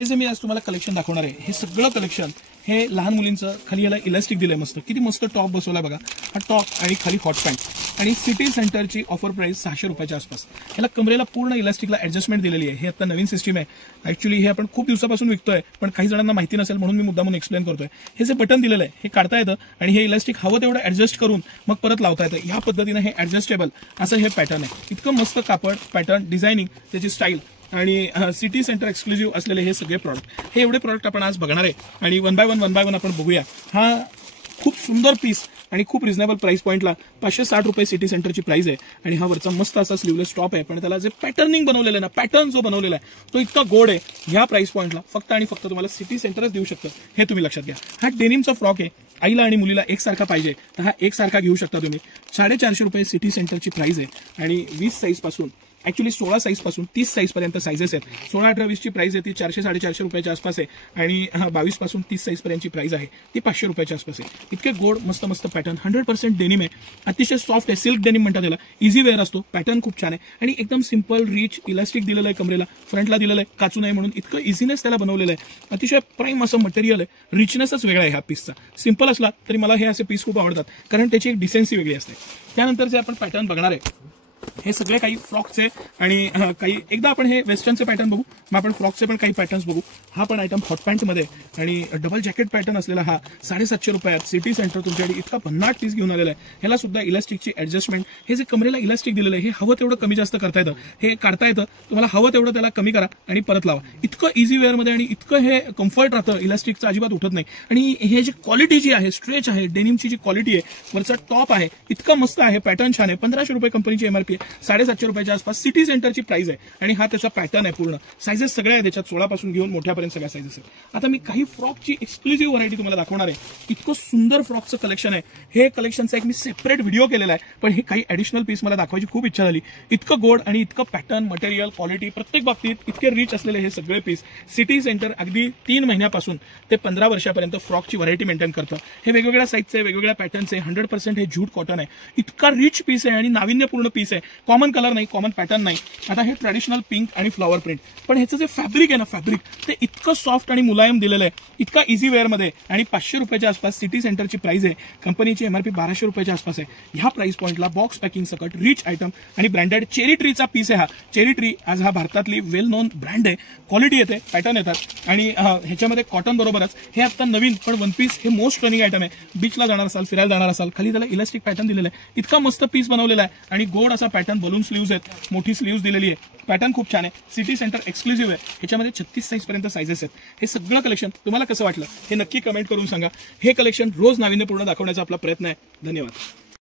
हे जे मी आज तुम्हाला कलेक्शन दाखवणार आहे हे सगळं कलेक्शन हे लहान मुलींचं खाली याला इलास्टिक दिलंय मस्त किती मस्त टॉप बसवलाय बघा हा टॉप आणि खाली हॉट पॅन्ट आणि सिटी सेंटरची ऑफर प्राइस 600 रुपयाच्या आसपास ह्याला कमरेला पूर्ण इलास्टिकला ऍडजस्टमेंट दिलेली आहे हे आता नवीन सिस्टीम आहे ऍक्च्युअली हे आपण खूप दिवसापासून विकतोय पण काही जणांना माहिती नसेल म्हणून मी मुद्दामून एक्सप्लेन करतोय हे जे बटन दिलेलं आहे हे काढता येतं आणि हे इलास्टिक हवं तेवढं ऍडजस्ट करून मग परत लावता येतं या पद्धतीने हे ऍडजस्टेबल असं हे पॅटर्न आहे इतकं मस्त कापड पॅटर्न डिझायनिंग त्याची स्टाईल आणि सिटी सेंटर एक्सक्लुझिव्ह असलेले हे सगळे प्रॉडक्ट हे एवढे प्रॉडक्ट आपण आज बघणार आहे आणि वन बाय वन आपण बघूया हा खूप सुंदर पीस आणि खूप रिझनेबल प्राइस पॉइंटला 560 रुपये सिटी सेंटरची प्राइस आहे आणि हा वरचा मस्त असा स्लीवलेस टॉप आहे पण त्याला जे पॅटर्निंग बनवलेलं ना पॅटर्न जो बनवलेला आहे तो इतका गोड आहे ह्या प्राइस पॉइंटला फक्त आणि फक्त तुम्हाला सिटी सेंटरच देऊ शकतं हे तुम्ही लक्षात घ्या हा डेनिमचा फ्रॉक आहे आईला आणि मुलीला एकसारखा पाहिजे तर हा एकसारखा घेऊ शकता तुम्ही 450 रुपये सिटी सेंटरची प्राइस आहे आणि 20 साईज पासून ऍक्च्युअली 16 साईज पासून 30 साईज पर्यंत साईजेस आहेत 16, 18, 20 ची प्राइस आहे ती 400-450 रुपयाच्या आसपास आहे आणि 22 पासून 30 साईज पर्यंतची प्राइस आहे ती 500 रुपयाच्या आसपास आहे इतके गोड मस्त मस्त पॅटर्न 100% डेनिम आहे अतिशय सॉफ्ट आहे सिल्क डेनिम म्हणतात त्याला इझी वेअर असतो पॅटर्न खूप छान आहे आणि एकदम सिंपल रिच इलास्टिक दिलेलं आहे कमरेला फ्रंटला दिलेलं आहे काचू नये म्हणून इतकं इझीनेस त्याला बनवलेलं आहे अतिशय प्राईम असं मटेरियल आहे रिचनेसच वेगळा आहे ह्या पीसचा सिंपल असला तरी मला हे असे पीस खूप आवडतात कारण त्याची एक डिसेन्सी वेगळी असते त्यानंतर जे आपण पॅटर्न बघणार आहे हे सगळे काही फ्रॉकचे आणि काही एकदा आपण हे वेस्टर्नचे पॅटर्न बघू मग आपण फ्रॉकचे पण काही पॅटर्न्स बघू हा पण आयटम हॉट पॅन्टमध्ये आणि डबल जॅकेट पॅटर्न असलेला हा 750 रुपयात सिटी सेंटर तुमच्याकडे इतका भन्नाट पीस घेऊन आलेला आहे ह्याला सुद्धा इलास्टिकची ऍडजस्टमेंट हे जे कमरेला इलास्टिक दिलेलं आहे हे हवं तेवढं कमी जास्त करता येतं हे काढता येतं तुम्हाला हवं तेवढं त्याला कमी करा आणि परत लावा इतकं इझी वेअरमध्ये आणि इतकं हे कम्फर्ट राहतं इलास्टिकचं अजिबात उठत नाही आणि हे जी क्वालिटी जी आहे स्ट्रेच आहे डेनिमची जी क्वालिटी आहे वरचा टॉप आहे इतकं मस्त आहे पॅटर्न छान आहे 1500 रुपये कंपनीची एमआरपी आहे 750 रुपयाच्या आसपास सिटी सेंटरची प्राइस आहे आणि हा त्याचा पॅटर्न आहे पूर्ण सायझेस सगळ्या आहेत त्याच्यात 16 पासून घेऊन मोठ्यापर्यंत सगळ्या सायझेस आहेत आता मी काही फ्रॉकची एक्सक्लुझिव्ह व्हरायटी तुम्हाला दाखवणार आहे इतकं सुंदर फ्रॉकचं कलेक्शन आहे हे कलेक्शनचा एक मी सेपरेट व्हिडिओ केलेला आहे पण हे काही ऍडिशनल पीस मला दाखवायची खूप इच्छा झाली इतकं गोड आणि इतकं पॅटर्न मटेरियल क्वालिटी प्रत्येक बाबतीत इतके रिच असलेले हे सगळे पीस सिटी सेंटर अगदी 3 महिन्यापासून ते 15 वर्षापर्यंत फ्रॉकची व्हरायटी मेंटेन करतं हे वेगवेगळ्या साईजचे वेगवेगळ्या पॅटर्नचे 100% हे जूट कॉटन आहे इतका रिच पीस आहे आणि नाविन्यपूर्ण पीस आहे कॉमन कलर नाही कॉमन पॅटर्न नाही आता हे ट्रॅडिशनल पिंक आणि फ्लॉवर प्रिंट पण ह्याचं जे फॅब्रिक आहे ना फॅब्रिक ते इतकं सॉफ्ट आणि मुलायम दिलेलं आहे इतका इझी वेअरमध्ये आणि 500 रुपयाच्या आसपास सिटी सेंटरची प्राइस आहे कंपनीची एमआरपी 1200 रुपयाच्या आसपास आहे ह्या प्राइस पॉइंटला बॉक्स पॅकिंग सकट रिच आयटम आणि ब्रँडेड चेरी ट्रीचा पीस आहे हा चेरी ट्री आज हा भारतातली वेल नोन ब्रँड आहे क्वालिटी येते पॅटर्न येतात आणि ह्याच्यामध्ये कॉटन बरोबरच हे आता नवीन पण वन पीस हे मोस्ट रनिंग आयटम आहे बीचला जाणार असाल फिरायला जाणार असाल खाली त्याला इलास्टिक पॅटर्न दिलेलं आहे इतका मस्त पीस बनवलेला आहे आणि गोड असा पॅटर्न बलून स्लीव्ज आहेत मोठी स्लीव्ज दिलेली आहे पॅटर्न खूप छान आहे सिटी सेंटर एक्सक्लुझिव्ह आहे ह्याच्यामध्ये 36 साईज पर्यंत साईजेस आहेत हे सगळं कलेक्शन तुम्हाला कसं वाटलं हे नक्की कमेंट करून सांगा हे कलेक्शन रोज नाविन्यपूर्ण दाखवण्याचा आपला प्रयत्न आहे धन्यवाद